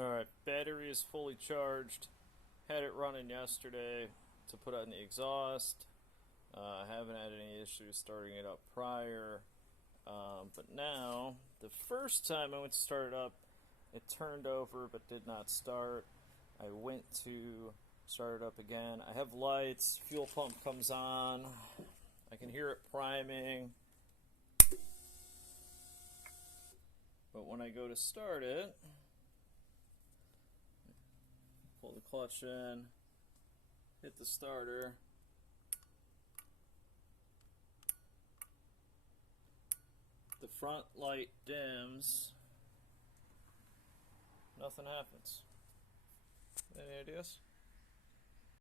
Alright, battery is fully charged. Had it running yesterday to put on the exhaust. Haven't had any issues starting it up prior. But now, the first time I went to start it up, it turned over but did not start. I went to start it up again. I have lights, fuel pump comes on. I can hear it priming. But when I go to start it, pull the clutch in, hit the starter. The front light dims. Nothing happens. Any ideas?